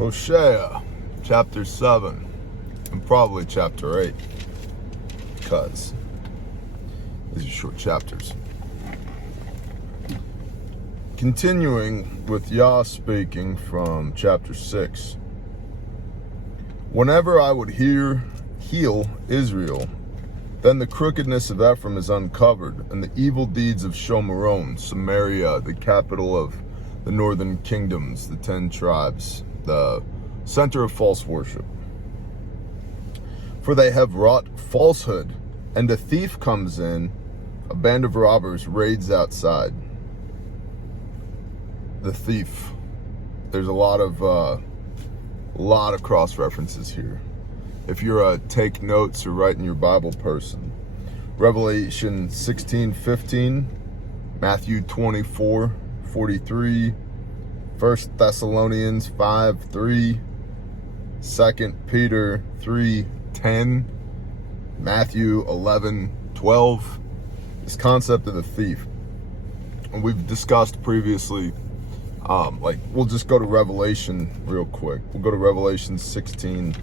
Hosea, chapter 7, and probably chapter 8, because these are short chapters. Continuing with Yah speaking from chapter 6. Whenever I would heal Israel, then the crookedness of Ephraim is uncovered, and the evil deeds of Shomeron, Samaria, the capital of the northern kingdoms, the 10 tribes, the center of false worship. For they have wrought falsehood, and a thief comes in, a band of robbers raids outside. The thief. There's a lot of cross references here. If you're a take notes or writing your Bible person, Revelation 16:15, Matthew 24:43, 1 Thessalonians 5:3, 2 Peter 3:10, Matthew 11:12. This concept of the thief, and we've discussed previously. We'll just go to Revelation real quick. We'll go to Revelation 16:15.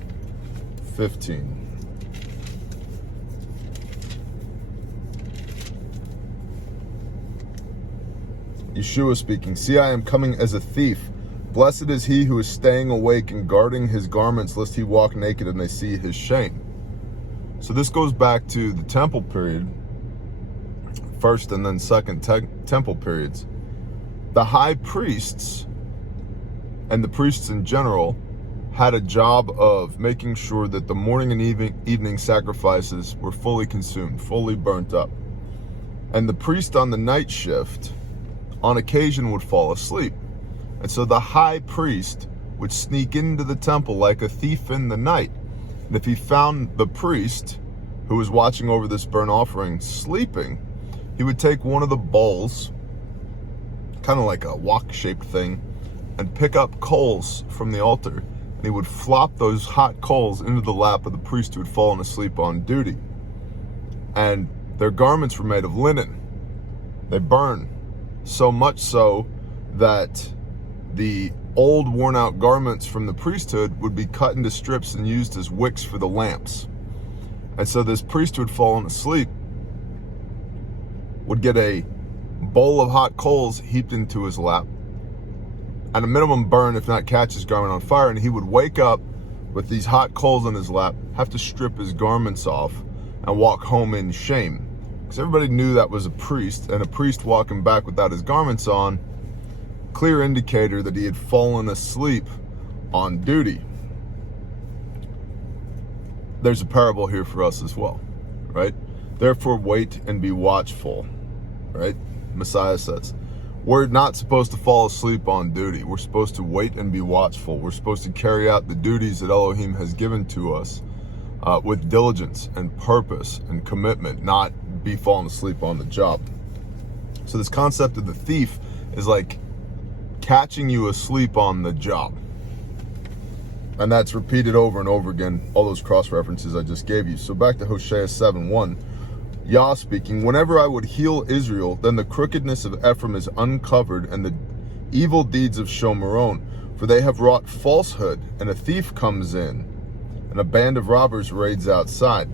Yeshua speaking, "See, I am coming as a thief. Blessed is he who is staying awake and guarding his garments, lest he walk naked and they see his shame." So this goes back to the temple period, first and then second temple periods. The high priests and the priests in general had a job of making sure that the morning and evening sacrifices were fully consumed, fully burnt up. And the priest on the night shift on occasion would fall asleep. And so the high priest would sneak into the temple like a thief in the night. And if he found the priest who was watching over this burnt offering sleeping, he would take one of the bowls, kind of like a wok-shaped thing, and pick up coals from the altar. And he would flop those hot coals into the lap of the priest who had fallen asleep on duty. And their garments were made of linen. They burn. So much so that the old worn-out garments from the priesthood would be cut into strips and used as wicks for the lamps. And so this priest who had fallen asleep would get a bowl of hot coals heaped into his lap, at a minimum burn, if not catch his garment on fire, and he would wake up with these hot coals on his lap, have to strip his garments off, and walk home in shame. Because everybody knew that was a priest, and a priest walking back without his garments on, clear indicator that he had fallen asleep on duty. There's a parable here for us as well, right? Therefore wait and be watchful, right? Messiah says, we're not supposed to fall asleep on duty. We're supposed to wait and be watchful. We're supposed to carry out the duties that Elohim has given to us with diligence and purpose and commitment, not be falling asleep on the job. So this concept of the thief is like catching you asleep on the job. And that's repeated over and over again, all those cross references I just gave you. So back to Hosea 7:1. Yah speaking, "Whenever I would heal Israel, then the crookedness of Ephraim is uncovered, and the evil deeds of Shomeron. For they have wrought falsehood, and a thief comes in, and a band of robbers raids outside."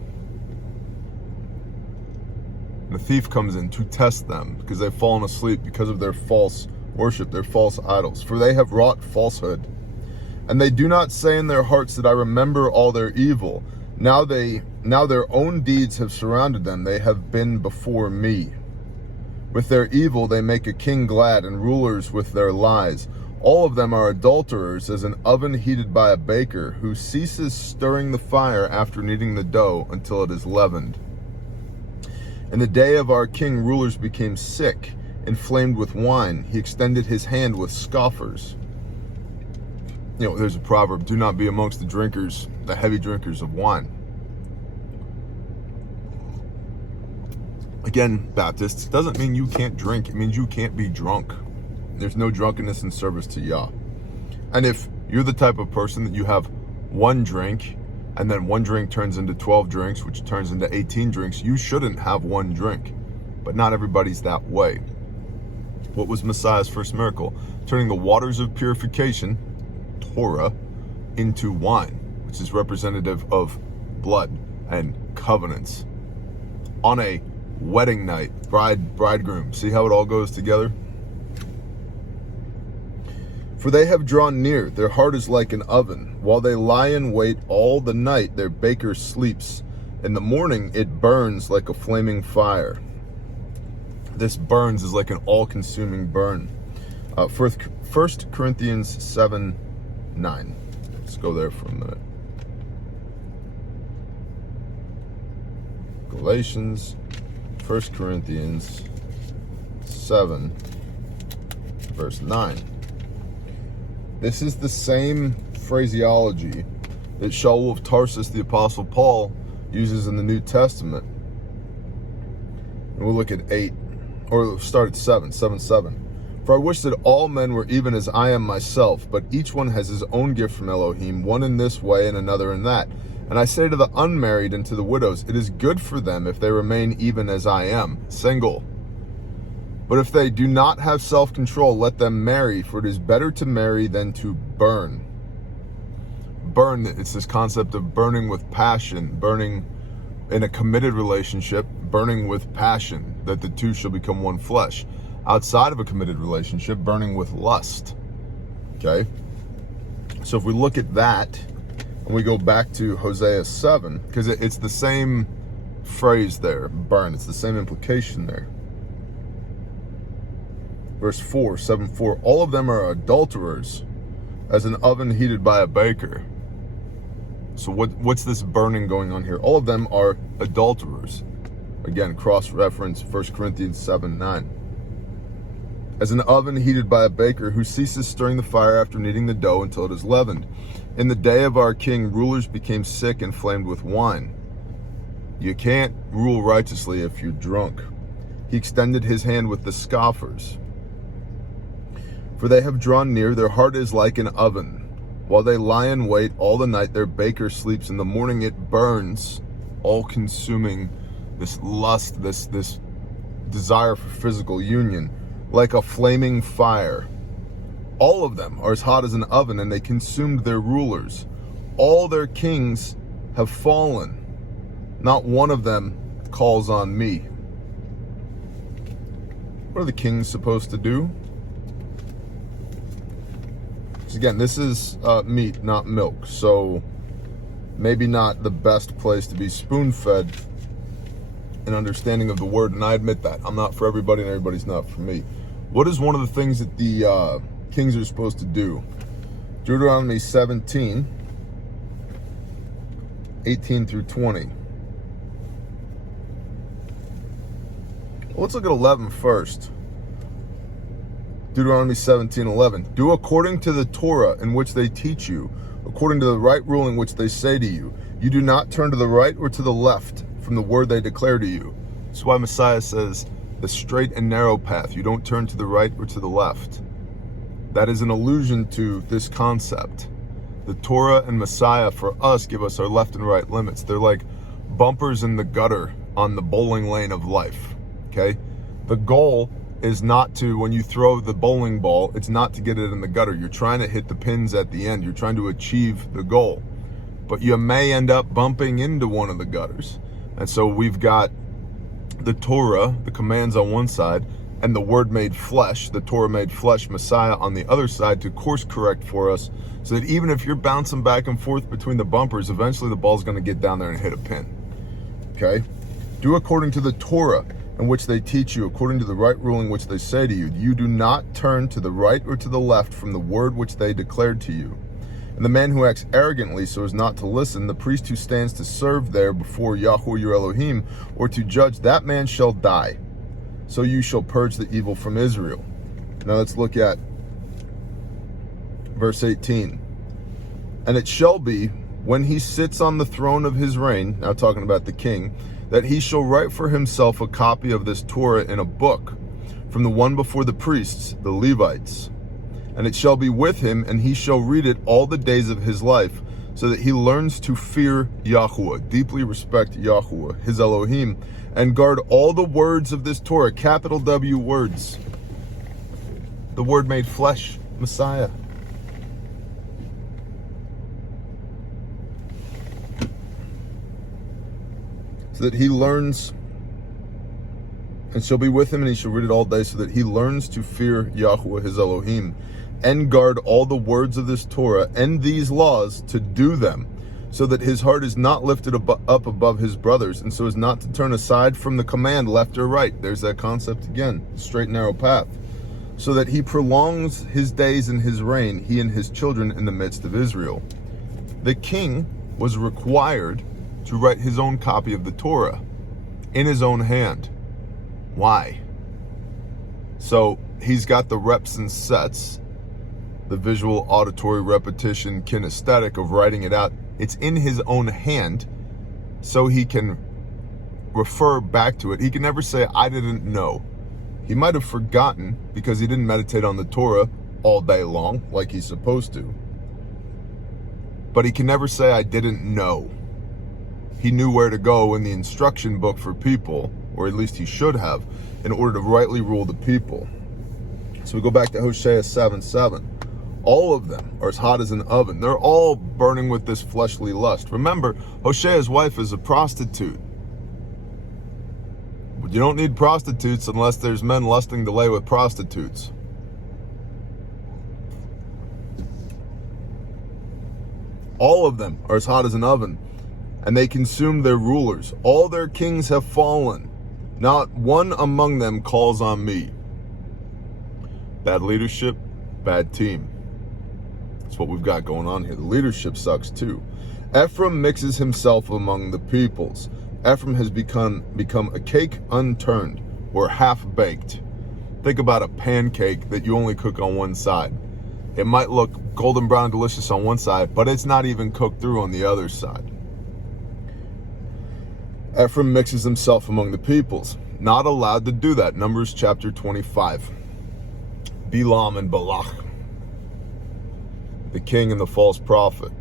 And the thief comes in to test them, because they've fallen asleep because of their false worship, their false idols. For they have wrought falsehood, and they do not say in their hearts that I remember all their evil. Now their own deeds have surrounded them. They have been before me. With their evil they make a king glad, and rulers with their lies. All of them are adulterers, as an oven heated by a baker, who ceases stirring the fire after kneading the dough until it is leavened. In the day of our king, rulers became sick, inflamed with wine. He extended his hand with scoffers. There's a proverb, do not be amongst the drinkers, the heavy drinkers of wine. Again, Baptists, doesn't mean you can't drink. It means you can't be drunk. There's no drunkenness in service to Yah. And if you're the type of person that you have one drink, and then one drink turns into 12 drinks, which turns into 18 drinks, you shouldn't have one drink. But not everybody's that way. What was Messiah's first miracle? Turning the waters of purification, Torah, into wine, which is representative of blood and covenants. On a wedding night, bridegroom. See how it all goes together? For they have drawn near, their heart is like an oven. While they lie in wait all the night, their baker sleeps. In the morning it burns like a flaming fire. This burns is like an all-consuming burn. 1 Corinthians 7:9. Let's go there for a minute. Galatians, 1 Corinthians 7, verse 9. This is the same phraseology that Shaul of Tarsus, the Apostle Paul, uses in the New Testament. And we'll look at 8, or start at 7. For I wish that all men were even as I am myself, but each one has his own gift from Elohim, one in this way and another in that. And I say to the unmarried and to the widows, it is good for them if they remain even as I am, single. But if they do not have self-control, let them marry, for it is better to marry than to burn. Burn, it's this concept of burning with passion, burning in a committed relationship, burning with passion, that the two shall become one flesh. Outside of a committed relationship, burning with lust. Okay? So if we look at that, and we go back to Hosea 7, because it's the same phrase there, burn, it's the same implication there. Verse 4, 7:4, all of them are adulterers, as an oven heated by a baker. So what's this burning going on here? All of them are adulterers. Again, cross-reference 1 Corinthians 7:9. As an oven heated by a baker who ceases stirring the fire after kneading the dough until it is leavened. In the day of our king, rulers became sick and flamed with wine. You can't rule righteously if you're drunk. He extended his hand with the scoffers. For they have drawn near, their heart is like an oven. While they lie in wait all the night, their baker sleeps. In the morning it burns, all-consuming, this lust, this desire for physical union, like a flaming fire. All of them are as hot as an oven, and they consumed their rulers. All their kings have fallen. Not one of them calls on me. What are the kings supposed to do? Again, this is meat, not milk, so maybe not the best place to be spoon-fed an understanding of the word, and I admit that. I'm not for everybody, and everybody's not for me. What is one of the things that the kings are supposed to do? Deuteronomy 17, 18 through 20. Well, let's look at 11 first. Deuteronomy 17:11. Do according to the Torah in which they teach you, according to the right ruling which they say to you. You do not turn to the right or to the left from the word they declare to you. That's why Messiah says the straight and narrow path. You don't turn to the right or to the left. That is an allusion to this concept. The Torah and Messiah for us give us our left and right limits. They're like bumpers in the gutter on the bowling lane of life. Okay? The goal is not to, when you throw the bowling ball, it's not to get it in the gutter. You're trying to hit the pins at the end. You're trying to achieve the goal. But you may end up bumping into one of the gutters. And so we've got the Torah, the commands on one side, and the Word made flesh, the Torah made flesh, Messiah on the other side to course correct for us, so that even if you're bouncing back and forth between the bumpers, eventually the ball's going to get down there and hit a pin. Okay? Do according to the Torah in which they teach you, according to the right ruling which they say to you. You do not turn to the right or to the left from the word which they declared to you. And the man who acts arrogantly so as not to listen, the priest who stands to serve there before Yahweh your Elohim, or to judge, that man shall die. So you shall purge the evil from Israel. Now let's look at verse 18. And it shall be, when he sits on the throne of his reign, now talking about the king, that he shall write for himself a copy of this Torah in a book, from the one before the priests, the Levites. And it shall be with him, and he shall read it all the days of his life, so that he learns to fear Yahweh, deeply respect Yahweh, his Elohim, and guard all the words of this Torah, capital W words. The Word made flesh, Messiah. so that he learns, and shall be with him, and he shall read it all day, so that he learns to fear Yahweh his Elohim, and guard all the words of this Torah and these laws to do them, so that his heart is not lifted up above his brothers, and so as not to turn aside from the command left or right. There's that concept again, straight and narrow path. So that he prolongs his days in his reign, he and his children in the midst of Israel. The king was required to write his own copy of the Torah in his own hand. Why? So he's got the reps and sets, the visual, auditory, repetition, kinesthetic of writing it out. It's in his own hand, so he can refer back to it. He can never say, I didn't know. He might have forgotten because he didn't meditate on the Torah all day long like he's supposed to. But he can never say, I didn't know. He knew where to go in the instruction book for people, or at least he should have, in order to rightly rule the people. So we go back to Hosea 7:7. All of them are as hot as an oven. They're all burning with this fleshly lust. Remember, Hosea's wife is a prostitute. You don't need prostitutes unless there's men lusting to lay with prostitutes. All of them are as hot as an oven, and they consume their rulers. All their kings have fallen. Not one among them calls on me. Bad leadership, bad team. That's what we've got going on here. The leadership sucks too. Ephraim mixes himself among the peoples. Ephraim has become a cake unturned, or half-baked. Think about a pancake that you only cook on one side. It might look golden brown and delicious on one side, but it's not even cooked through on the other side. Ephraim mixes himself among the peoples. Not allowed to do that. Numbers chapter 25. Bilam and Balak, the king and the false prophet,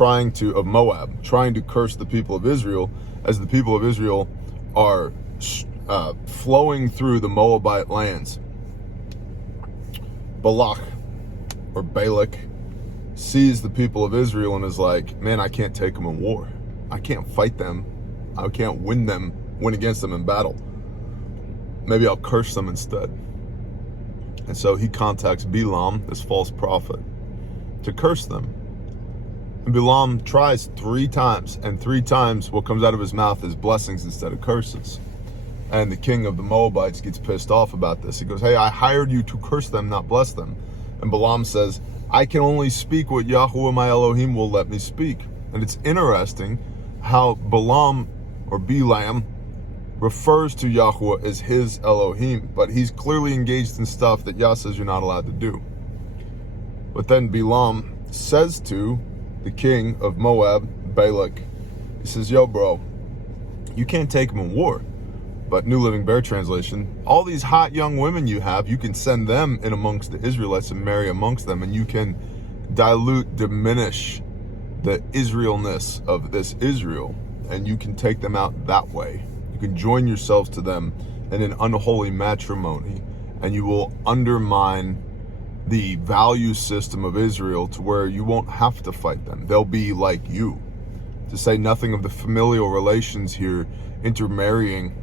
of Moab, trying to curse the people of Israel, as the people of Israel are flowing through the Moabite lands. Balak, or Balak, sees the people of Israel and is like, man, I can't take them in war. I can't fight them. I can't win against them in battle. Maybe I'll curse them instead. And so he contacts Bilam, this false prophet, to curse them. And Bilam tries 3 times, and 3 times what comes out of his mouth is blessings instead of curses. And the king of the Moabites gets pissed off about this. He goes, hey, I hired you to curse them, not bless them. And Bilam says, I can only speak what Yahweh my Elohim will let me speak. And it's interesting how Bilam refers to Yahweh as his Elohim, but he's clearly engaged in stuff that Yah says you're not allowed to do. But then Bilam says to the king of Moab, Balak, he says, yo, bro, you can't take them in war. But New Living Bear translation, all these hot young women you have, you can send them in amongst the Israelites and marry amongst them, and you can diminish the Israelness of this Israel, and you can take them out that way. You can join yourselves to them in an unholy matrimony, and you will undermine the value system of Israel to where you won't have to fight them. They'll be like you. To say nothing of the familial relations here, intermarrying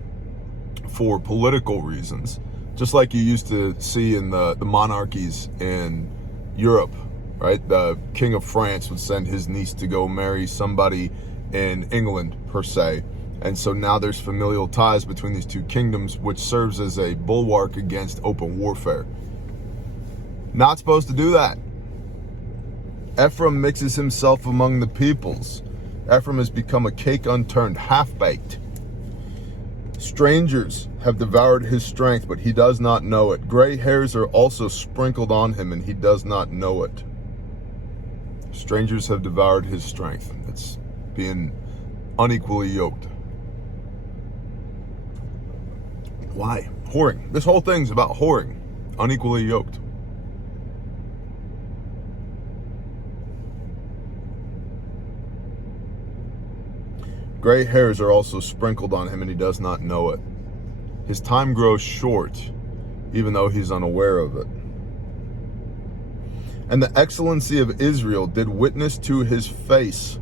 for political reasons, just like you used to see in the monarchies in Europe, right? The king of France would send his niece to go marry somebody in England, per se. And so now there's familial ties between these two kingdoms, which serves as a bulwark against open warfare. Not supposed to do that. Ephraim mixes himself among the peoples. Ephraim has become a cake unturned, half-baked. Strangers have devoured his strength, but he does not know it. Gray hairs are also sprinkled on him, and he does not know it. Strangers have devoured his strength. It's being unequally yoked. Why? Whoring. This whole thing's about whoring. Unequally yoked. Gray hairs are also sprinkled on him, and he does not know it. His time grows short, even though he's unaware of it. And the excellency of Israel did witness to his face.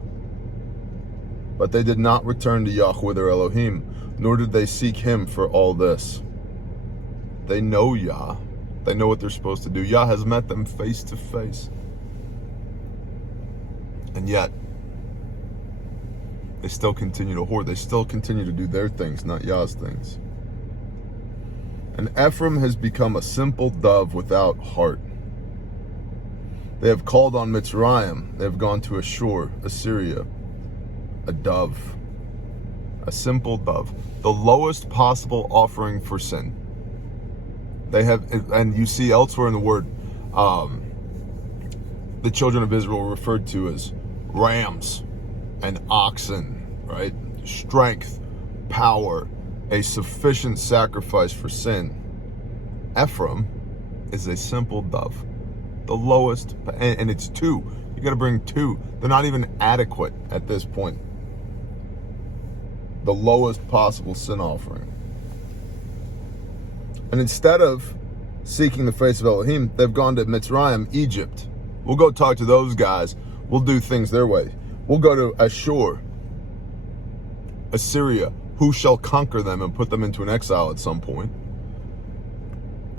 But they did not return to Yahweh their Elohim, nor did they seek him for all this. They know Yah. They know what they're supposed to do. Yah has met them face to face. And yet, they still continue to hoard. They still continue to do their things, not Yah's things. And Ephraim has become a simple dove without heart. They have called on Mitzrayim. They have gone to Ashur, Assyria. A dove. A simple dove. The lowest possible offering for sin. They have, and you see elsewhere in the word, the children of Israel were referred to as rams and oxen, right? Strength, power, a sufficient sacrifice for sin. Ephraim is a simple dove. The lowest, and it's two. You got to bring two. They're not even adequate at this point. The lowest possible sin offering. And instead of seeking the face of Elohim, they've gone to Mitzrayim, Egypt. We'll go talk to those guys. We'll do things their way. We'll go to Ashur, Assyria, who shall conquer them and put them into an exile at some point,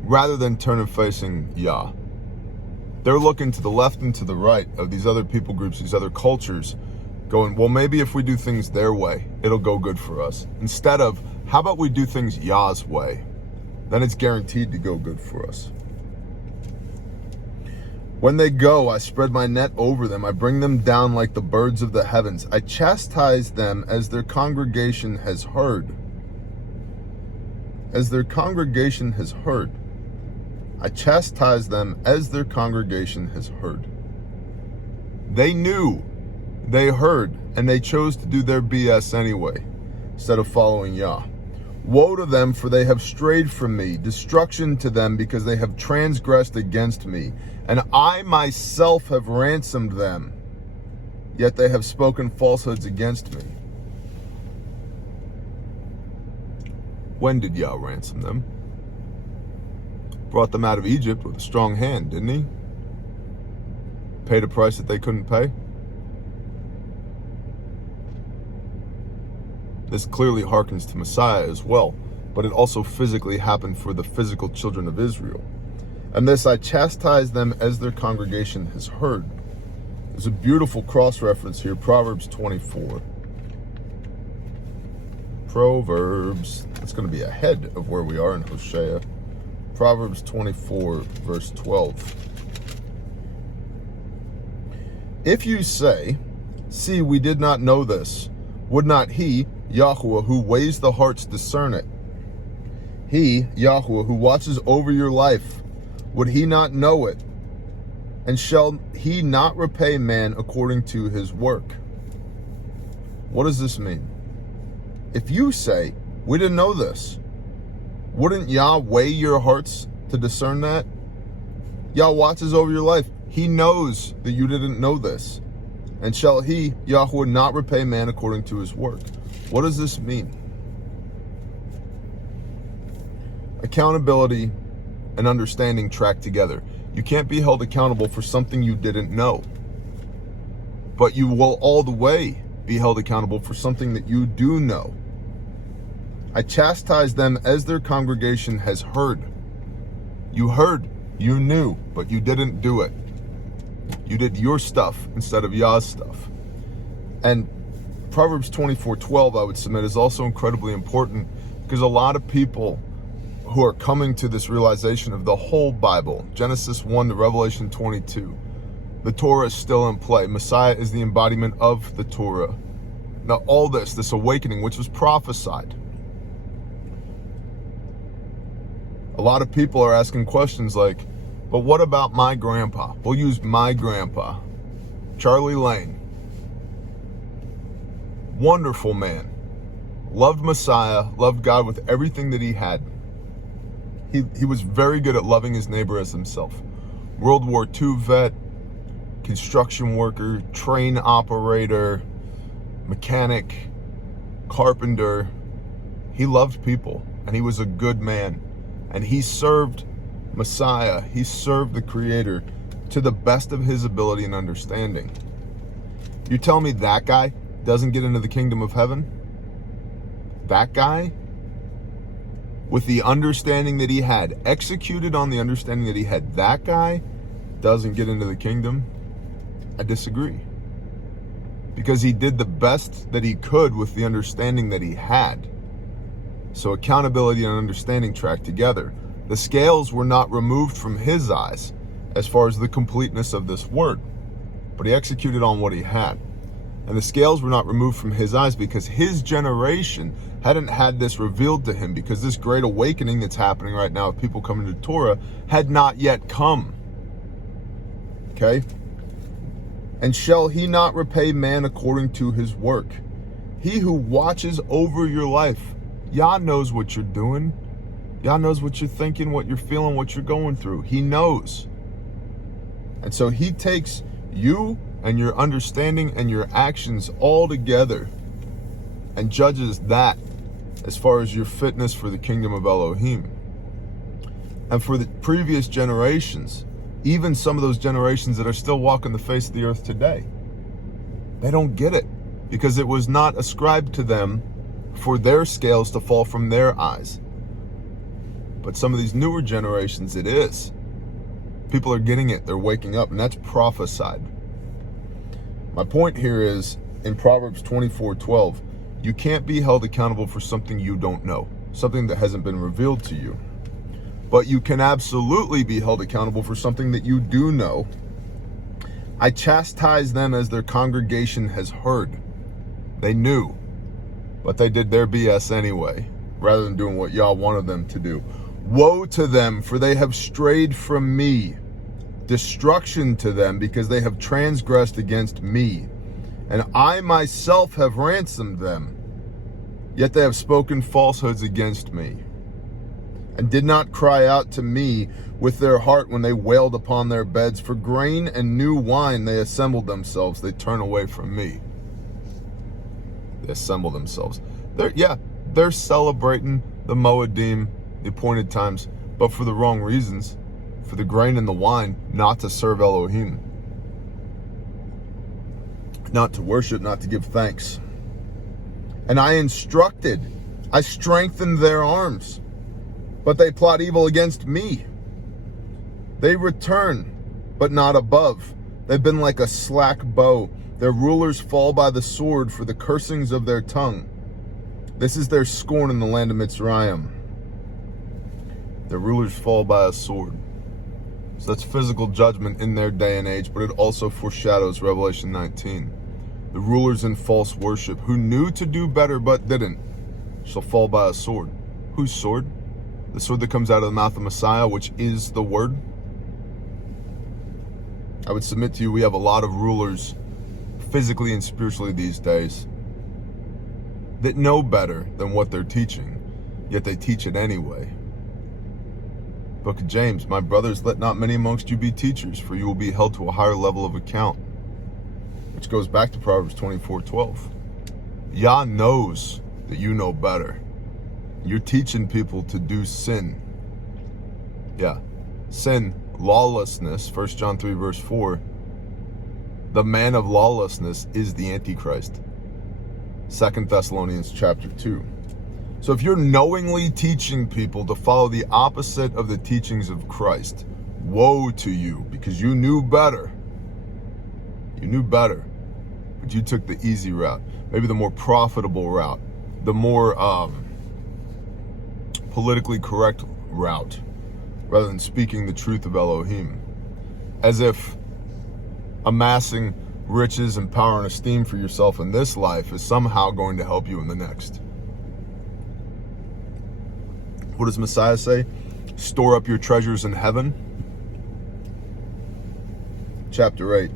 rather than turn and facing Yah. They're looking to the left and to the right of these other people groups, these other cultures, going, well, maybe if we do things their way, it'll go good for us. Instead of, how about we do things Yah's way? Then it's guaranteed to go good for us. When they go, I spread my net over them. I bring them down like the birds of the heavens. I chastise them as their congregation has heard. As their congregation has heard. I chastise them as their congregation has heard. They knew, they heard, and they chose to do their BS anyway, instead of following Yah. Woe to them, for they have strayed from me. Destruction to them, because they have transgressed against me. And I myself have ransomed them. Yet they have spoken falsehoods against me. When did Yah ransom them? Brought them out of Egypt with a strong hand, didn't he? Paid a price that they couldn't pay. This clearly harkens to Messiah as well, but it also physically happened for the physical children of Israel. And this I chastise them as their congregation has heard. There's a beautiful cross-reference here, Proverbs 24. Proverbs, that's going to be ahead of where we are in Hosea. Proverbs 24, verse 12. If you say, see, we did not know this, would not he, Yahweh, who weighs the hearts, discern it? He, Yahweh, who watches over your life, would he not know it? And shall he not repay man according to his work? What does this mean? If you say, we didn't know this, wouldn't Yah weigh your hearts to discern that? Yah watches over your life. He knows that you didn't know this. And shall he, Yahweh, not repay man according to his work? What does this mean? Accountability and understanding track together. You can't be held accountable for something you didn't know. But you will all the way be held accountable for something that you do know. I chastise them as their congregation has heard. You heard, you knew, but you didn't do it. You did your stuff instead of Yah's stuff. And Proverbs 24:12, I would submit, is also incredibly important, because a lot of people who are coming to this realization of the whole Bible, Genesis 1 to Revelation 22, the Torah is still in play. Messiah is the embodiment of the Torah. Now all this awakening, which was prophesied, a lot of people are asking questions like, but what about my grandpa? We'll use my grandpa, Charlie Lane. Wonderful man. Loved Messiah, loved God with everything that he had. He was very good at loving his neighbor as himself. World War II vet, construction worker, train operator, mechanic, carpenter. He loved people, and he was a good man. And he served Messiah, he served the Creator to the best of his ability and understanding. You tell me that guy doesn't get into the kingdom of heaven. That guy, with the understanding that he had, executed on the understanding that he had, that guy doesn't get into the kingdom. I disagree. Because he did the best that he could with the understanding that he had. So accountability and understanding track together. The scales were not removed from his eyes as far as the completeness of this word, but he executed on what he had. And the scales were not removed from his eyes because his generation hadn't had this revealed to him, because this great awakening that's happening right now of people coming to Torah had not yet come. Okay? And shall he not repay man according to his work? He who watches over your life, Yah knows what you're doing. Yah knows what you're thinking, what you're feeling, what you're going through. He knows. And so he takes you and your understanding and your actions all together and judges that as far as your fitness for the kingdom of Elohim. And for the previous generations, even some of those generations that are still walking the face of the earth today, they don't get it because it was not ascribed to them for their scales to fall from their eyes. But some of these newer generations, it is. People are getting it. They're waking up, and that's prophesied. My point here is, in Proverbs 24:12, you can't be held accountable for something you don't know, something that hasn't been revealed to you. But you can absolutely be held accountable for something that you do know. I chastise them as their congregation has heard. They knew, but they did their BS anyway, rather than doing what Yah wanted them to do. Woe to them, for they have strayed from me. Destruction to them, because they have transgressed against me. And I myself have ransomed them. Yet they have spoken falsehoods against me, and did not cry out to me with their heart when they wailed upon their beds. For grain and new wine they assembled themselves. They turn away from me. They assemble themselves. They're celebrating the Moedim, the appointed times, but for the wrong reasons. For the grain and the wine, not to serve Elohim. Not to worship, not to give thanks. And I strengthened their arms, but they plot evil against me. They return, but not above. They've been like a slack bow. Their rulers fall by the sword for the cursings of their tongue. This is their scorn in the land of Mitzrayim. Their rulers fall by a sword. So that's physical judgment in their day and age, but it also foreshadows Revelation 19. The rulers in false worship, who knew to do better but didn't, shall fall by a sword. Whose sword? The sword that comes out of the mouth of Messiah, which is the word. I would submit to you, we have a lot of rulers, physically and spiritually these days, that know better than what they're teaching, yet they teach it anyway. Book of James, my brothers, let not many amongst you be teachers, for you will be held to a higher level of account. Which goes back to Proverbs 24:12. Yah knows that you know better. You're teaching people to do sin. Yeah, sin, lawlessness, 1 John 3 verse 4. The man of lawlessness is the Antichrist. 2 Thessalonians chapter 2. So if you're knowingly teaching people to follow the opposite of the teachings of Christ, woe to you, because you knew better. You knew better, but you took the easy route, maybe the more profitable route, the more politically correct route, rather than speaking the truth of Elohim, as if amassing riches and power and esteem for yourself in this life is somehow going to help you in the next. What does Messiah say? Store up your treasures in heaven. Chapter 8.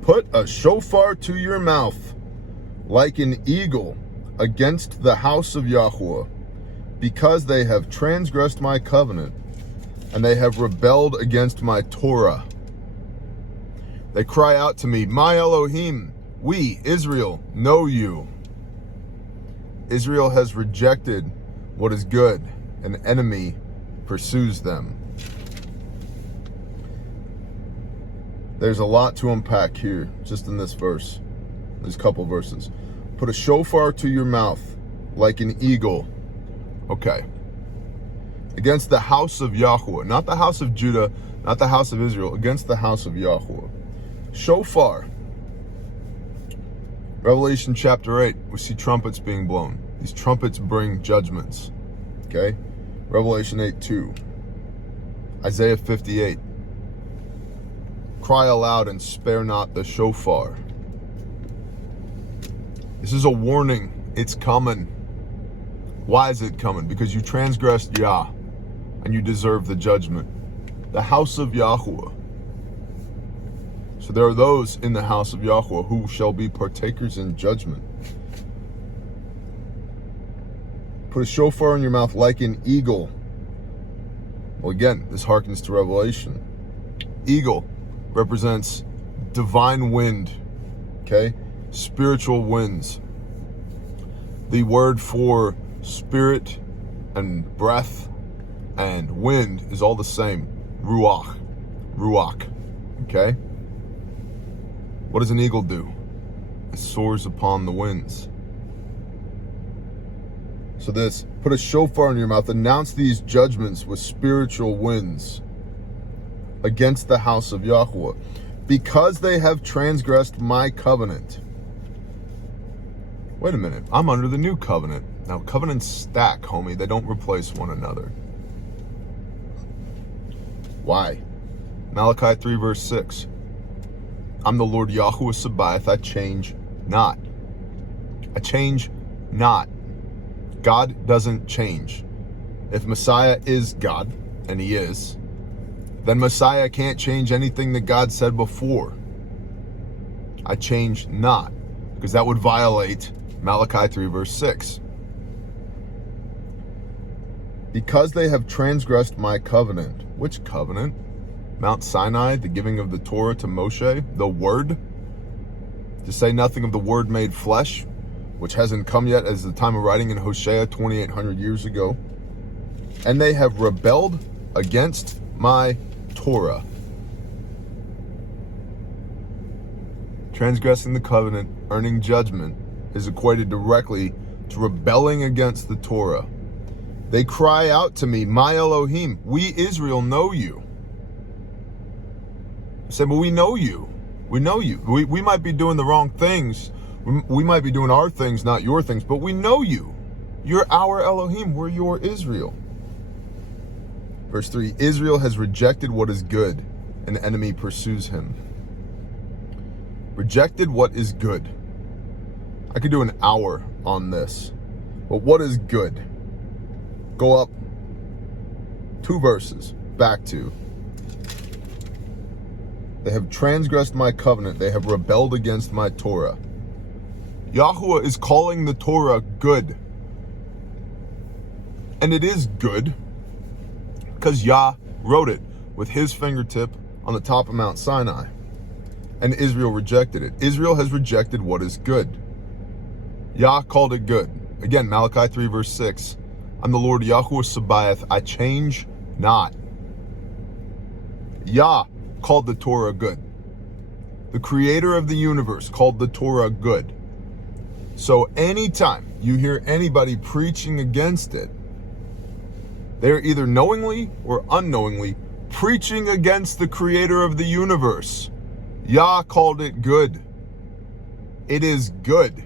Put a shofar to your mouth like an eagle against the house of Yahweh, because they have transgressed my covenant and they have rebelled against my Torah. They cry out to me, my Elohim, we, Israel, know you. Israel has rejected what is good. An enemy pursues them. There's a lot to unpack here, just in this verse. There's a couple verses. Put a shofar to your mouth like an eagle. Okay. Against the house of Yahweh, not the house of Judah, not the house of Israel, against the house of Yahweh. Shofar. Revelation chapter 8, we see trumpets being blown. These trumpets bring judgments. Okay? Revelation 8:2. Isaiah 58. Cry aloud and spare not the shofar. This is a warning. It's coming. Why is it coming? Because you transgressed Yah, and you deserve the judgment. The house of Yahweh. So there are those in the house of Yahweh who shall be partakers in judgment. Put a shofar in your mouth like an eagle. Well, again, this harkens to Revelation. Eagle represents divine wind, okay? Spiritual winds. The word for spirit and breath and wind is all the same. Ruach. Ruach. Okay? What does an eagle do? It soars upon the winds. So this, put a shofar in your mouth, announce these judgments with spiritual winds against the house of Yahweh, because they have transgressed my covenant. Wait a minute, I'm under the new covenant. Now, covenants stack, homie. They don't replace one another. Why? Malachi 3 verse 6. I'm the Lord Yahweh Sabaoth, I change not. I change not. God doesn't change. If Messiah is God, and he is, then Messiah can't change anything that God said before. I change not, because that would violate Malachi 3 verse 6. Because they have transgressed my covenant. Which covenant? Mount Sinai, the giving of the Torah to Moshe, the word, to say nothing of the word made flesh, which hasn't come yet as the time of writing in Hosea 2,800 years ago. And they have rebelled against my Torah. Transgressing the covenant, earning judgment, is equated directly to rebelling against the Torah. They cry out to me, my Elohim, we Israel know you. I say, but we know you. We know you. We might be doing the wrong things. We might be doing our things, not your things, but we know you. You're our Elohim. We're your Israel. Verse 3, Israel has rejected what is good. An enemy pursues him. Rejected what is good. I could do an hour on this. But what is good? Go up 2 verses, back to. They have transgressed my covenant. They have rebelled against my Torah. Yahweh is calling the Torah good. And it is good because Yah wrote it with his fingertip on the top of Mount Sinai. And Israel rejected it. Israel has rejected what is good. Yah called it good. Again, Malachi 3 verse 6. I'm the Lord Yahweh Sabaoth. I change not. Yah called the Torah good. The creator of the universe called the Torah good. So anytime you hear anybody preaching against it, they're either knowingly or unknowingly preaching against the creator of the universe. Yah called it good. It is good.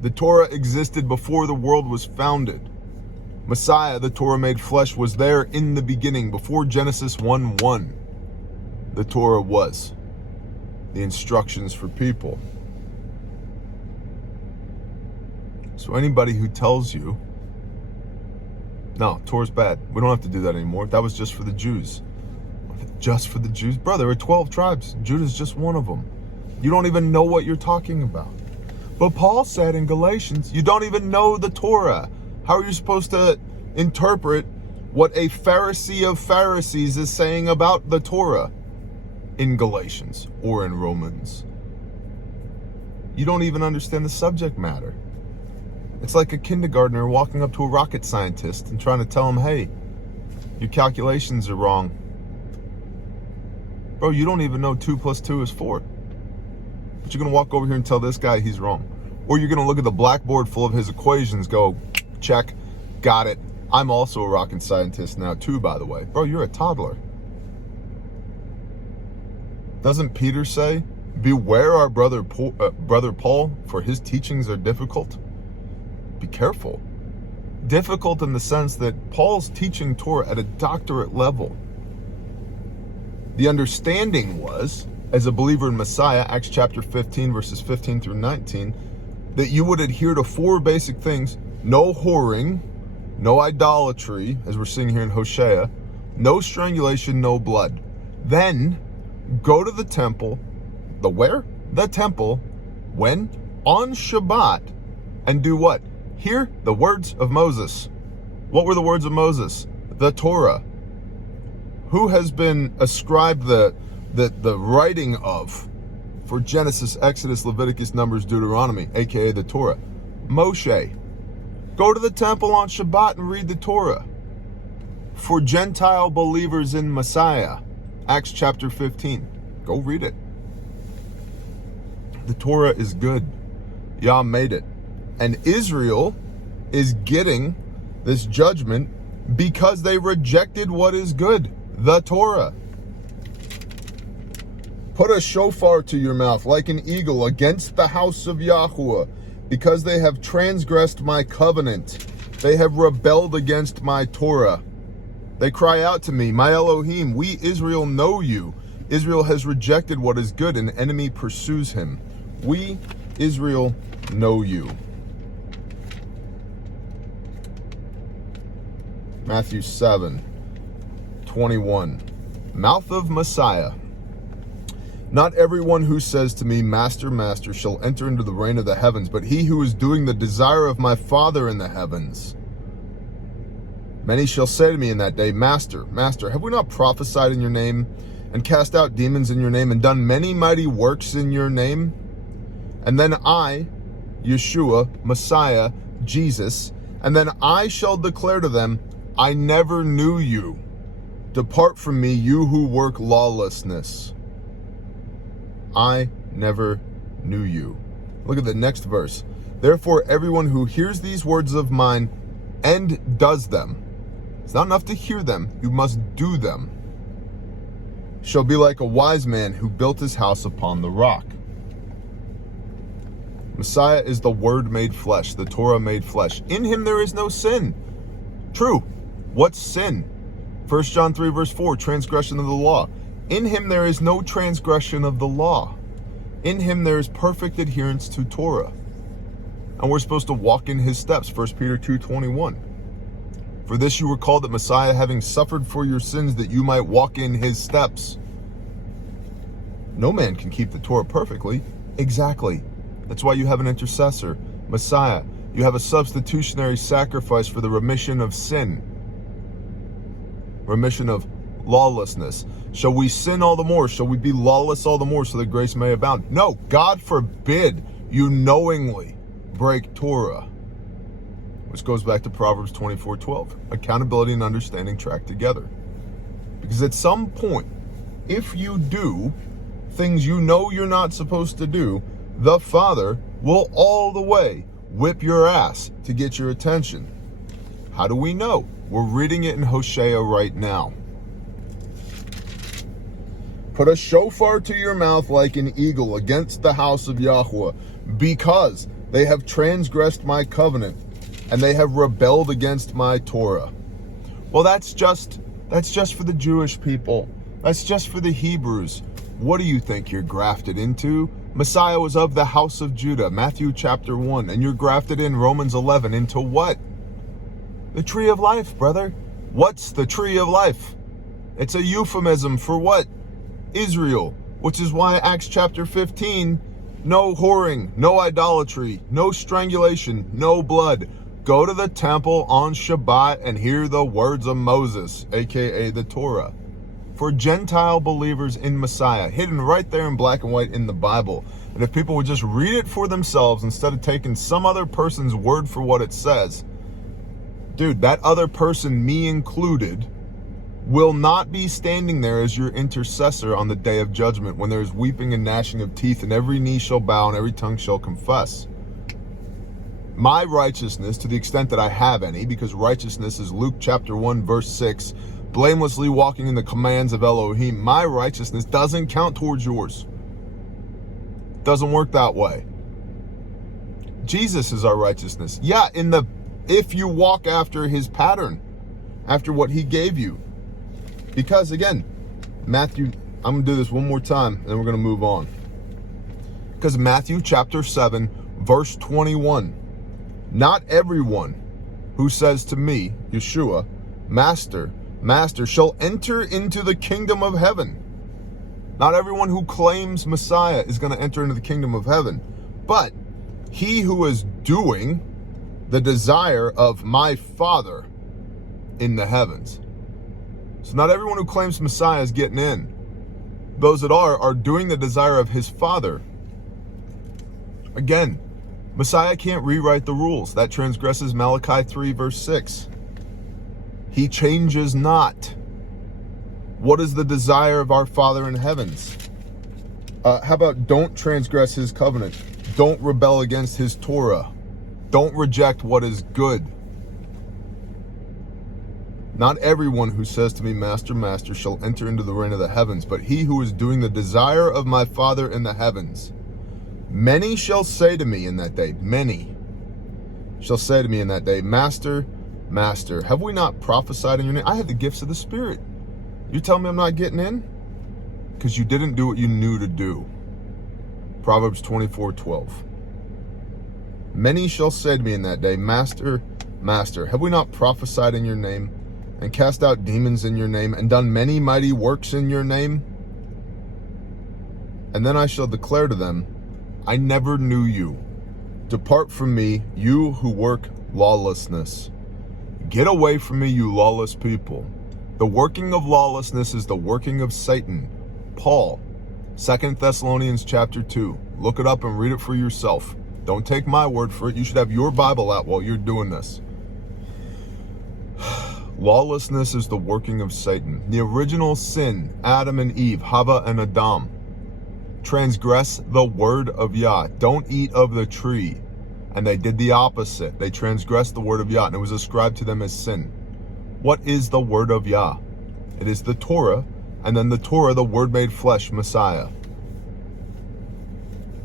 The Torah existed before the world was founded. Messiah, the Torah made flesh, was there in the beginning, before Genesis 1:1. The Torah was the instructions for people. So anybody who tells you, no, Torah's bad, we don't have to do that anymore. That was just for the Jews. Just for the Jews? Bro, there were 12 tribes. Judah's just one of them. You don't even know what you're talking about. But Paul said in Galatians, you don't even know the Torah. How are you supposed to interpret what a Pharisee of Pharisees is saying about the Torah in Galatians or in Romans? You don't even understand the subject matter. It's like a kindergartner walking up to a rocket scientist and trying to tell him, hey, your calculations are wrong. Bro, you don't even know 2 + 2 is 4. But you're going to walk over here and tell this guy he's wrong. Or you're going to look at the blackboard full of his equations, go, check, got it. I'm also a rocket scientist now too, by the way. Bro, you're a toddler. Doesn't Peter say, beware our brother Paul, for his teachings are difficult? Be careful. Difficult in the sense that Paul's teaching Torah at a doctorate level. The understanding was, as a believer in Messiah, Acts chapter 15, verses 15 through 19, that you would adhere to 4 basic things: no whoring, no idolatry, as we're seeing here in Hosea, no strangulation, no blood. Then go to the temple. The where? The temple. When? On Shabbat. And do what? Hear the words of Moses. What were the words of Moses? The Torah. Who has been ascribed the writing of for Genesis, Exodus, Leviticus, Numbers, Deuteronomy, aka the Torah? Moshe. Go to the temple on Shabbat and read the Torah. For Gentile believers in Messiah, Acts chapter 15. Go read it. The Torah is good. Yah made it. And Israel is getting this judgment because they rejected what is good, the Torah. Put a shofar to your mouth like an eagle against the house of Yahweh, because they have transgressed my covenant. They have rebelled against my Torah. They cry out to me, my Elohim, we Israel know you. Israel has rejected what is good, an enemy pursues him. We, Israel, know you. Matthew 7:21. Mouth of Messiah. Not everyone who says to me, Master, Master, shall enter into the reign of the heavens, but he who is doing the desire of my Father in the heavens. Many shall say to me in that day, Master, Master, have we not prophesied in your name, and cast out demons in your name, and done many mighty works in your name? And then I, Yeshua, Messiah, Jesus, and then I shall declare to them, I never knew you. Depart from me, you who work lawlessness. I never knew you. Look at the next verse. Therefore, everyone who hears these words of mine and does them, it's not enough to hear them, you must do them, shall be like a wise man who built his house upon the rock. Messiah is the Word made flesh, the Torah made flesh. In him there is no sin. True. What's sin? 1 John 3 verse 4, transgression of the law. In him there is no transgression of the law. In him there is perfect adherence to Torah. And we're supposed to walk in his steps, 1 Peter 2:21. For this you were called, that Messiah, having suffered for your sins, that you might walk in his steps. No man can keep the Torah perfectly. Exactly. That's why you have an intercessor, Messiah. You have a substitutionary sacrifice for the remission of sin. Remission of lawlessness. Shall we sin all the more? Shall we be lawless all the more so that grace may abound? No, God forbid you knowingly break Torah. Which goes back to Proverbs 24:12. Accountability and understanding track together. Because at some point, if you do things you know you're not supposed to do, the Father will all the way whip your ass to get your attention. How do we know? We're reading it in Hosea right now. Put a shofar to your mouth like an eagle against the house of Yahweh, because they have transgressed my covenant and they have rebelled against my Torah. Well, that's just for the Jewish people. That's just for the Hebrews. What do you think you're grafted into? Messiah was of the house of Judah, Matthew chapter 1, and you're grafted in Romans 11 into what? The tree of life, brother. What's the tree of life? It's a euphemism for what? Israel, which is why Acts chapter 15, no whoring, no idolatry, no strangulation, no blood. Go to the temple on Shabbat and hear the words of Moses, aka the Torah. For Gentile believers in Messiah, hidden right there in black and white in the Bible. And if people would just read it for themselves instead of taking some other person's word for what it says, dude, that other person, me included, will not be standing there as your intercessor on the day of judgment, when there is weeping and gnashing of teeth, and every knee shall bow and every tongue shall confess. My righteousness, to the extent that I have any, because righteousness is Luke chapter 1, verse 6, blamelessly walking in the commands of Elohim, my righteousness doesn't count towards yours. Doesn't work that way. Jesus is our righteousness. Yeah, if you walk after his pattern, after what he gave you. Because again, Matthew, I'm going to do this one more time, and then we're going to move on. Because Matthew chapter 7, verse 21, not everyone who says to me, Yeshua, Master, Master, shall enter into the kingdom of heaven. Not everyone who claims Messiah is going to enter into the kingdom of heaven. But he who is doing the desire of my Father in the heavens. So not everyone who claims Messiah is getting in. Those that are doing the desire of his Father. Again, Messiah can't rewrite the rules. That transgresses Malachi 3, verse 6. He changes not. What is the desire of our Father in heavens? How about don't transgress his covenant? Don't rebel against his Torah. Don't reject what is good. Not everyone who says to me, Master, Master, shall enter into the reign of the heavens, but he who is doing the desire of my Father in the heavens. Many shall say to me in that day, many shall say to me in that day, Master, Master, have we not prophesied in your name? I have the gifts of the Spirit. You tell me I'm not getting in? Because you didn't do what you knew to do. Proverbs 24:12. Many shall say to me in that day, Master, Master, have we not prophesied in your name, and cast out demons in your name, and done many mighty works in your name? And then I shall declare to them, I never knew you. Depart from me, you who work lawlessness. Get away from me, you lawless people. The working of lawlessness is the working of Satan. Paul, 2 Thessalonians chapter 2. Look it up and read it for yourself. Don't take my word for it. You should have your Bible out while you're doing this. Lawlessness is the working of Satan. The original sin, Adam and Eve, Hava and Adam, transgress the word of Yah. Don't eat of the tree. And they did the opposite. They transgressed the word of Yah, and it was ascribed to them as sin. What is the word of Yah? It is the Torah, and then the Torah, the word made flesh, Messiah.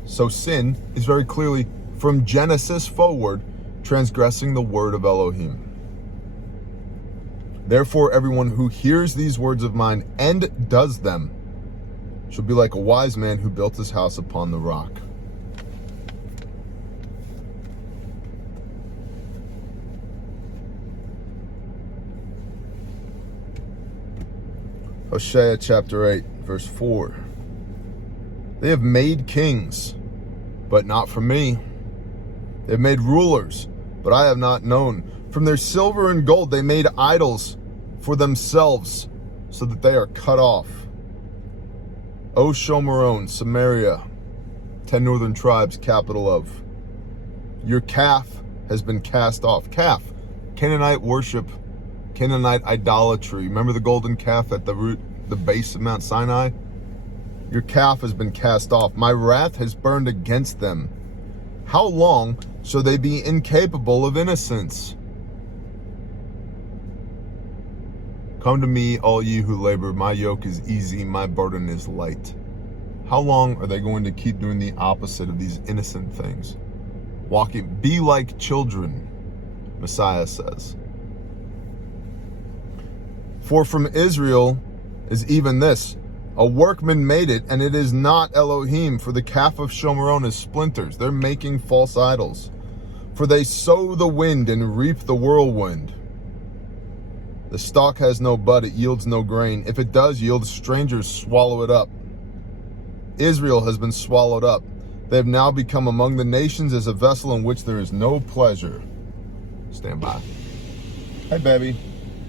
So sin is very clearly, from Genesis forward, transgressing the word of Elohim. Therefore, everyone who hears these words of mine and does them shall be like a wise man who built his house upon the rock. Hosea chapter 8, verse 4. They have made kings, but not from me. They have made rulers, but I have not known. From their silver and gold they made idols for themselves, so that they are cut off. O Shomeron, Samaria, 10 northern tribes, capital of. Your calf has been cast off. Calf, Canaanite worship, Canaanite idolatry. Remember the golden calf at the base of Mount Sinai? Your calf has been cast off. My wrath has burned against them. How long shall they be incapable of innocence? Come to me, all you who labor. My yoke is easy, my burden is light. How long are they going to keep doing the opposite of these innocent things? Be like children, Messiah says. For from Israel is even this, a workman made it, and it is not Elohim, for the calf of Shomeron is splinters. They're making false idols. For they sow the wind and reap the whirlwind. The stalk has no bud, it yields no grain. If it does yield, strangers swallow it up. Israel has been swallowed up. They have now become among the nations as a vessel in which there is no pleasure. Stand by. Hey, baby.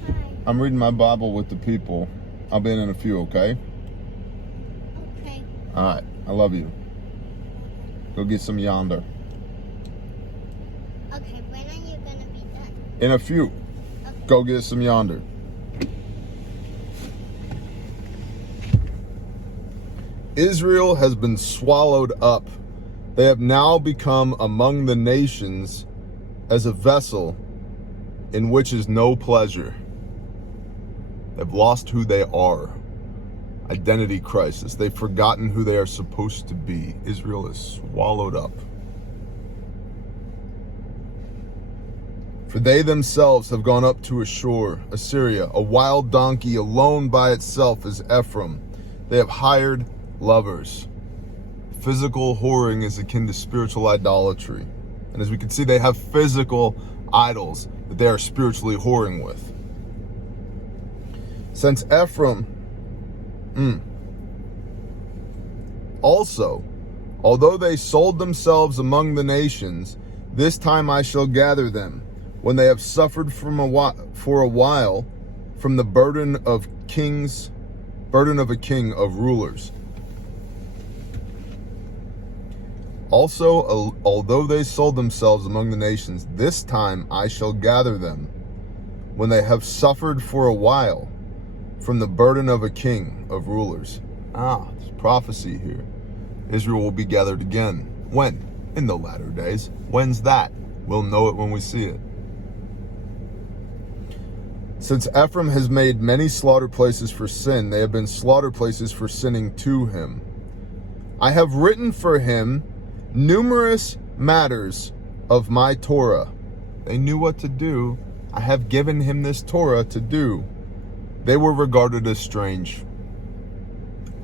Hi. I'm reading my Bible with the people. I'll be in a few, okay? Okay. All right. I love you. Go get some yonder. Okay, when are you gonna be done? In a few. Okay. Go get some yonder. Israel has been swallowed up. They have now become among the nations as a vessel in which is no pleasure. They've lost who they are. Identity crisis. They've forgotten who they are supposed to be. Israel is swallowed up. For they themselves have gone up to Ashur, Assyria. A wild donkey alone by itself is Ephraim. They have hired lovers. Physical whoring is akin to spiritual idolatry. And as we can see, they have physical idols that they are spiritually whoring with. Since Ephraim, also, although they sold themselves among the nations, this time I shall gather them, when they have suffered for a while from the burden of a king of rulers. Also, although they sold themselves among the nations, this time I shall gather them, when they have suffered for a while from the burden of a king of rulers. There's prophecy here. Israel will be gathered again. When? In the latter days. When's that? We'll know it when we see it. Since Ephraim has made many slaughter places for sin, they have been slaughter places for sinning to him. I have written for him numerous matters of my Torah. They knew what to do. I have given him this Torah to do. They were regarded as strange.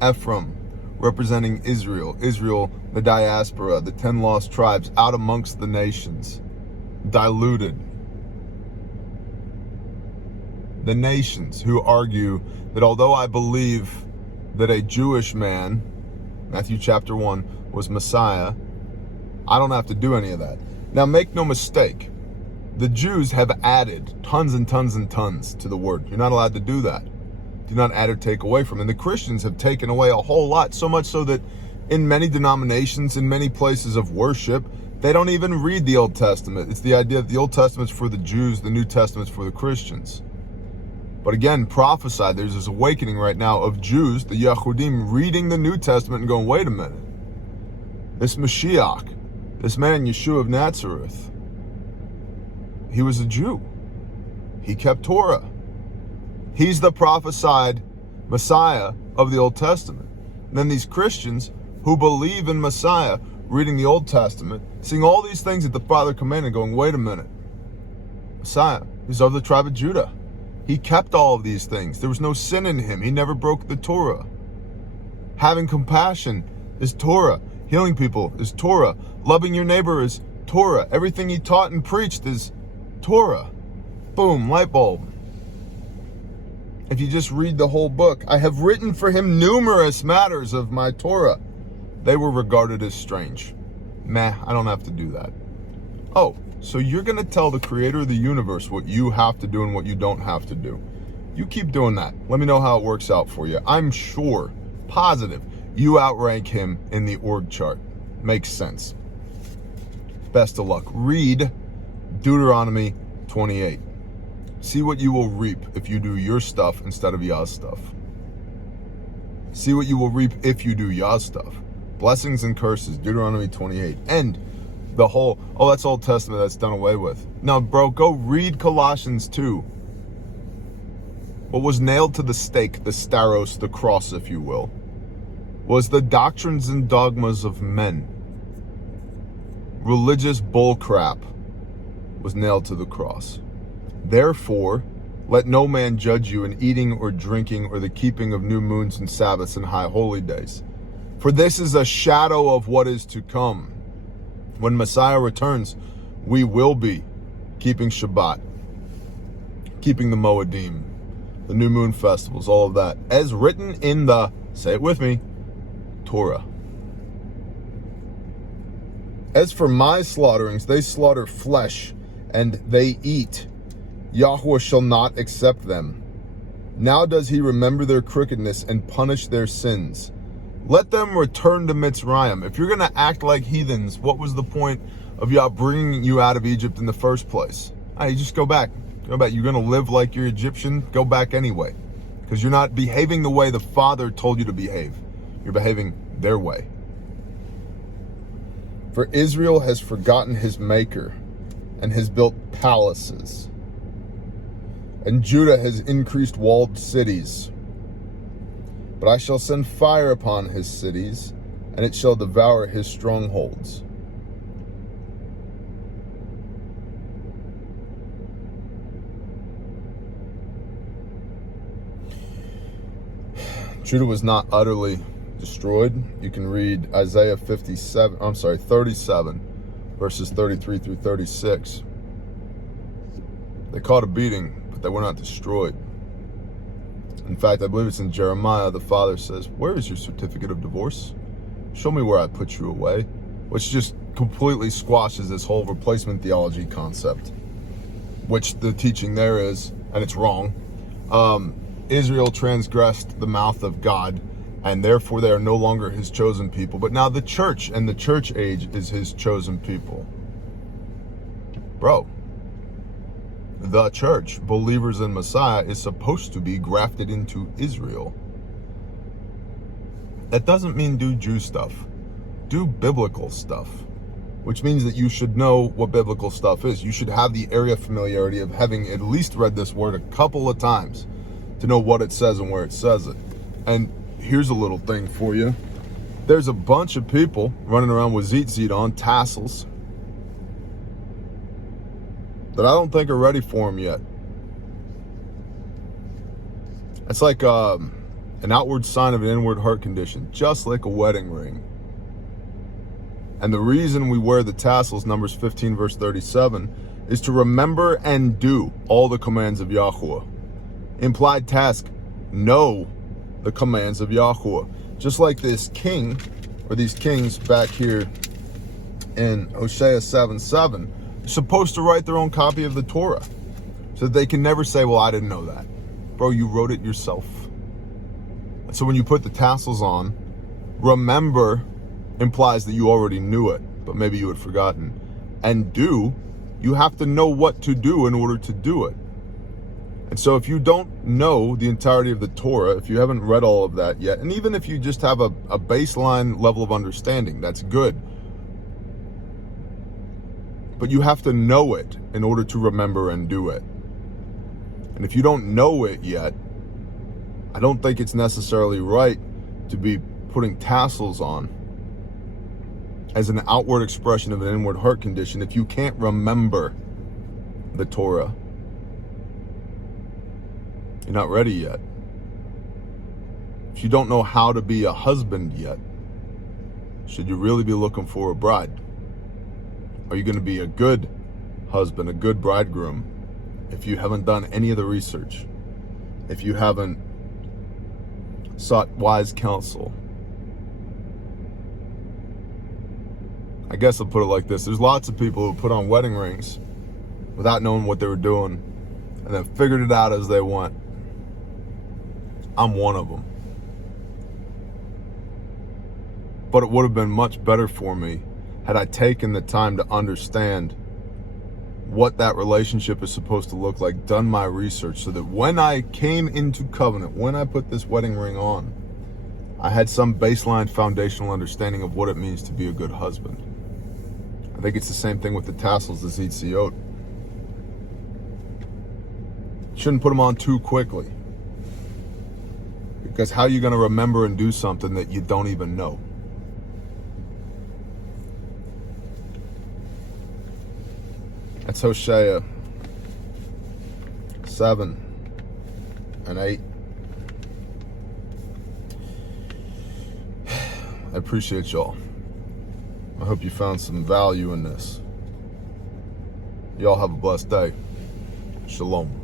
Ephraim, representing Israel. Israel, the diaspora, the 10 lost tribes, out amongst the nations. Diluted. The nations who argue that although I believe that a Jewish man, Matthew chapter 1, was Messiah, I don't have to do any of that. Now make no mistake, the Jews have added tons and tons and tons to the word. You're not allowed to do that. Do not add or take away from it. And the Christians have taken away a whole lot, so much so that in many denominations, in many places of worship, they don't even read the Old Testament. It's the idea that the Old Testament's for the Jews, the New Testament's for the Christians. But again, prophesied, there's this awakening right now of Jews, the Yehudim, reading the New Testament and going, wait a minute. This Mashiach, this man Yeshua of Nazareth, he was a Jew. He kept Torah. He's the prophesied Messiah of the Old Testament. And then these Christians who believe in Messiah, reading the Old Testament, seeing all these things that the Father commanded, going, wait a minute. Messiah, he's of the tribe of Judah. He kept all of these things. There was no sin in him. He never broke the Torah. Having compassion is Torah. Healing people is Torah. Loving your neighbor is Torah. Everything he taught and preached is Torah. Boom, light bulb. If you just read the whole book, I have written for him numerous matters of my Torah. They were regarded as strange. Meh, I don't have to do that. Oh, so you're going to tell the creator of the universe what you have to do and what you don't have to do. You keep doing that. Let me know how it works out for you. I'm sure, positive, you outrank him in the org chart. Makes sense. Best of luck. Read Deuteronomy 28. See what you will reap if you do your stuff instead of Yah's stuff. See what you will reap if you do Yah's stuff. Blessings and curses, Deuteronomy 28. And the whole, oh, that's Old Testament, that's done away with. No, bro, go read Colossians 2. What was nailed to the stake, the staros, the cross, if you will, was the doctrines and dogmas of men. Religious bullcrap was nailed to the cross. Therefore, let no man judge you in eating or drinking or the keeping of new moons and Sabbaths and high holy days. For this is a shadow of what is to come. When Messiah returns, we will be keeping Shabbat, keeping the Moedim, the new moon festivals, all of that, as written in the, say it with me, Torah. As for my slaughterings, they slaughter flesh, and they eat. Yahweh shall not accept them. Now does he remember their crookedness and punish their sins. Let them return to Mitzrayim. If you're going to act like heathens, what was the point of Yah bringing you out of Egypt in the first place? You just go back. Go back. You're going to live like you're Egyptian? Go back anyway. Because you're not behaving the way the Father told you to behave. You're behaving their way. For Israel has forgotten his maker and has built palaces. And Judah has increased walled cities. But I shall send fire upon his cities, and it shall devour his strongholds. Judah was not utterly destroyed. You can read Isaiah 37, verses 33 through 36. They caught a beating, but they were not destroyed. In fact, I believe it's in Jeremiah, the father says, "Where is your certificate of divorce? Show me where I put you away," which just completely squashes this whole replacement theology concept, which the teaching there is, and it's wrong. Israel transgressed the mouth of God, and therefore they are no longer his chosen people. But now the church and the church age is his chosen people. Bro, the church, believers in Messiah, is supposed to be grafted into Israel. That doesn't mean do Jew stuff. Do biblical stuff, which means that you should know what biblical stuff is. You should have the area familiarity of having at least read this word a couple of times to know what it says and where it says it. And here's a little thing for you. There's a bunch of people running around with tzitzit on, tassels, that I don't think are ready for them yet. It's like an outward sign of an inward heart condition, just like a wedding ring. And the reason we wear the tassels, Numbers 15, verse 37, is to remember and do all the commands of Yahweh. Implied task, know the commands of Yahweh. Just like this king, or these kings back here in Hosea 7:7, supposed to write their own copy of the Torah so that they can never say, well, I didn't know that. Bro, you wrote it yourself. And so when you put the tassels on, remember implies that you already knew it, but maybe you had forgotten. And do, you have to know what to do in order to do it. And so if you don't know the entirety of the Torah, if you haven't read all of that yet, and even if you just have a baseline level of understanding, that's good. But you have to know it in order to remember and do it. And if you don't know it yet, I don't think it's necessarily right to be putting tassels on as an outward expression of an inward heart condition if you can't remember the Torah. You're not ready yet. If you don't know how to be a husband yet, should you really be looking for a bride? Are you going to be a good husband, a good bridegroom, if you haven't done any of the research? If you haven't sought wise counsel? I guess I'll put it like this. There's lots of people who put on wedding rings without knowing what they were doing and then figured it out as they went. I'm one of them. But it would have been much better for me had I taken the time to understand what that relationship is supposed to look like, done my research, so that when I came into covenant, when I put this wedding ring on, I had some baseline foundational understanding of what it means to be a good husband. I think it's the same thing with the tassels, the tzitzit. Shouldn't put them on too quickly. Because how are you going to remember and do something that you don't even know? That's Hosea 7 and 8. I appreciate y'all. I hope you found some value in this. Y'all have a blessed day. Shalom.